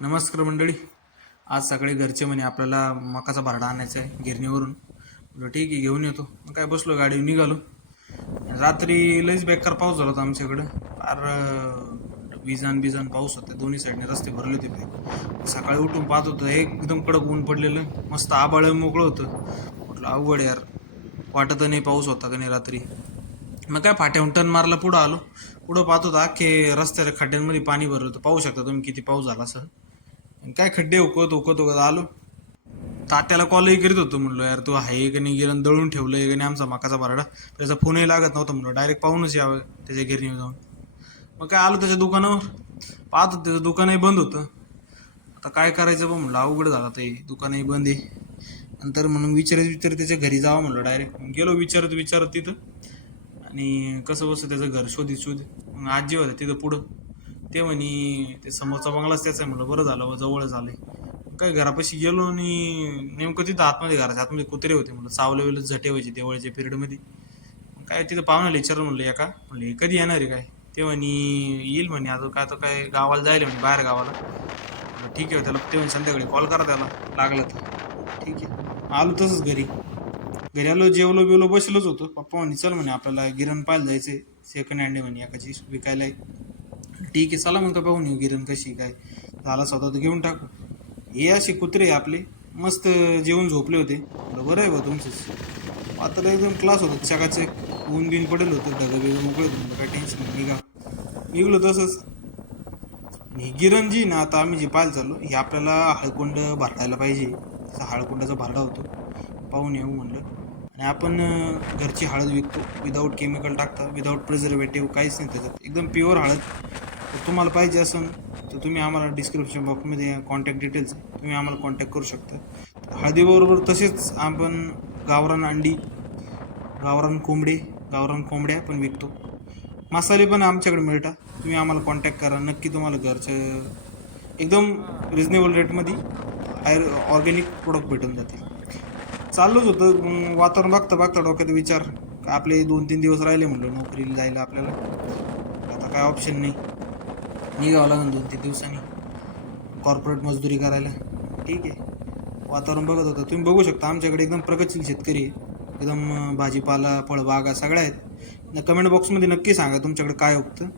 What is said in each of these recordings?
नमस्कार मंडळी. आज सकाळी घरचे म्हणे आपल्याला मकाचा भरडा आणायचा आहे गिरणीवरून. म्हटलं ठीक आहे घेऊन येतो. मग काय बसलो गाडीवर निघालो. रात्री लईच बेकार पाऊस झाला होता आमच्याकडं. फार विजान बिजान पाऊस होता. दोन्ही साईडने रस्ते भरले होते. सकाळी उठून पाहत होतं एकदम कडक ऊन पडलेलं. मस्त आबाळ मोकळं होतं. म्हटलं अवघड यार. वाटत नाही पाऊस होता का नाही रात्री? मग काय फाट्याहून टन मारला पुढं आलो. पुढं पाहत होतं अख्खे रस्त्याच्या खड्ड्यांमध्ये पाणी भरलं होतं. पाहू शकता तुम्ही किती पाऊस झाला असं आणि काय खड्डे उकत उकत उकत आलो. तात्याला कॉलही करीत होतो म्हणलो यार तू आहे का नाही गेलं? दळून ठेवलंय का नाही आमचा मकाचा भरडा त्याचा फोनही लागत नव्हता म्हणलो. डायरेक्ट पाहूनच यावं त्याच्या गिरणीवर जाऊन. मग काय आलो त्याच्या दुकानावर. पाहत त्याचं दुकानही बंद होतं. आता काय करायचं बा म्हणलं? अवघड झालं ते दुकानही बंद आहे. नंतर म्हणून विचारत विचारत त्याच्या घरी जावं म्हणलं डायरेक्ट गेलो विचारत विचारत तिथं. आणि कसं बसं त्याचं घर? शोधित शोधित. मग आजी होत्या तिथं पुढं. ते म्हणे ते समोरचा बंगलाच त्याचा आहे म्हणलं बरं झालं जवळ झालंय. काय घरापाशी गेलो आणि नेमकं तिथं आतमध्ये घराच्या आतमध्ये कुत्रे होते म्हणलं चावले वेळेला झटे व्हायचे देवळाच्या पिरियडमध्ये. काय तिथं पाहुण्याला विचारलं म्हणलं एका? म्हणलं "हे कधी येणार आहे काय? ते म्हणे येईल म्हणे आता काय तर काय गावाला जायला म्हणे बाहेर गावाला. ठीक आहे त्याला ते म्हणे संध्याकाळी कॉल करा त्याला लागलं तर. ठीक आहे. आलो तसंच घरी. घरी आलो जेवलो बिवलो बसलोच होतो. पप्पा म्हणे चल म्हणे आपल्याला गिरण पाहायला जायचं सेकंड हँड आहे म्हणे एकाची विकायला आहे. ठीक आहे चला मग का पाहून येऊ गिरण कशी काय. झाला स्वतः तर घेऊन टाकू. हे असे कुत्रे आहे आपले. मस्त जेवून झोपले होते. बरं आहे बा तुमचंच आता एकदम क्लास होतं. चकाचक ऊन बिन पडेल होतं. ढगं बिगं मोकळे होते. काय टेन्शन निघा. निघलो तसंच. ही गिरण जी ना आता आम्ही जे पाहायला चाललो हे आपल्याला हळकुंड भरडायला पाहिजे. तसा हळकुंडाचा भरडा होतो. पाहून येऊ म्हणलं. आणि आपण घरची हळद विकतो. विदाऊट केमिकल टाकता. विदाऊट प्रिझर्वेटिव्ह काहीच नाही त्याच्यात. एकदम प्युअर हळद. तर तुम्हाला पाहिजे असेल तर तुम्ही आम्हाला डिस्क्रिप्शन बॉक्समध्ये कॉन्टॅक्ट डिटेल्स तुम्ही आम्हाला कॉन्टॅक्ट करू शकता. हळदीबरोबर तसेच आपण गावरान अंडी गावरान कोंबडे गावरान कोंबड्या पण विकतो. मसाले पण आमच्याकडे मिळतात. तुम्ही आम्हाला कॉन्टॅक्ट करा. नक्की तुम्हाला घरचं एकदम रिजनेबल रेटमध्ये आयर ऑर्गॅनिक प्रोडक्ट भेटून जातील. चाललोच होतं. मग वातावरण बघता बघता डोक्यात विचार. आपले दोन तीन दिवस राहिले म्हणलं नोकरीला जायला आपल्याला. आता काय ऑप्शन नाही. निघावं लागेल दोन तीन दिवसांनी. कॉर्पोरेट मजदुरी करायला. ठीक आहे. वातावरण बघत होतं. तुम्ही बघू शकता आमच्याकडे एकदम प्रगतशील शेतकरी आहे. एकदम भाजीपाला फळबागा सगळ्या आहेत. ना कमेंट बॉक्समध्ये नक्की सांगा तुमच्याकडे काय उगतं.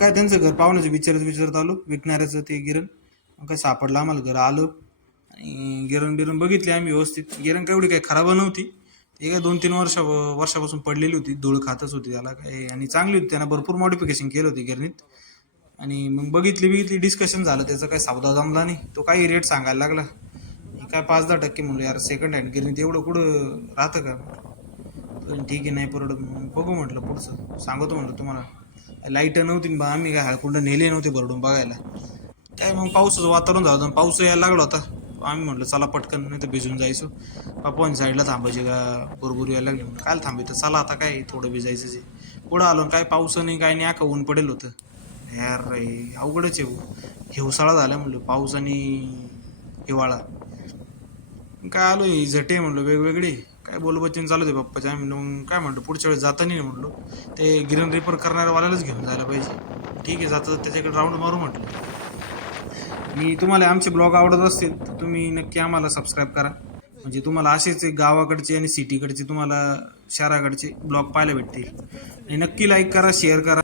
काय त्यांचं घर पाहुण्याचं विचारत विचारत आलो. विकणाऱ्याचं ते गिरण. मग काय सापडलं आम्हाला घर आलो. आणि गिरण बिरण बघितली आम्ही व्यवस्थित. गिरण काय एवढी काही खराब नव्हती. ते काय दोन तीन वर्ष वर्षापासून पडलेली होती. धूळ खातच होती. त्याला काय आणि चांगली होती. त्यांना भरपूर मॉडिफिकेशन केलं होती गिरणीत. आणि मग बघितली बघितली डिस्कशन झालं त्याचा काय सावधा जमला नाही. तो काही रेट सांगायला लागला. काय पाच दहा टक्के म्हणलं यार सेकंड हँड गिरणी एवढं कुठं राहतं का? पण ठीक आहे नाही परवडत. मग बघू म्हटलं पुढचं. सांगतो म्हटलं तुम्हाला. लाईटं नव्हती न बा आम्ही काय हळकुंड नेले नव्हते भरडून बघायला. काय मग पाऊसचं वातावरण झालं होतं पाऊस यायला लागला होता. आम्ही म्हटलं चला पटकन नाही तर भिजून जायचो. पप्पांनी साईडला थांबायचे का? बरोबर यायला लागली. म्हणलं काय थांबायचं चला आता काय थोडं भिजायचं जे पुढं आलो काय पाऊस नाही काय नाही आका ऊन पडेल होतं. यार रे अवघडच आहे भाऊ. हिवसाळा झाला म्हणलं पाऊस आणि हिवाळा. काय आलो ही झटे म्हणलं वेगवेगळे. काय बोलबच्चन चालू होते बाप्पाच्या आम्ही म्हणलं मग काय म्हणतो पुढच्या वेळेस जाता नाही म्हणलो. ते ग्रीन रिपर करणाऱ्या वाल्यालाच घेऊन जायला पाहिजे. ठीक आहे जाता त्याच्याकडे राऊंड मारू म्हटलं. मी तुम्हाला आमचे ब्लॉग आवडत असतील तर तुम्ही नक्की आम्हाला सबस्क्राईब करा. म्हणजे तुम्हाला असेच गावाकडचे आणि सिटीकडचे तुम्हाला शहराकडचे ब्लॉग पाहायला भेटतील. आणि नक्की लाईक करा शेअर करा.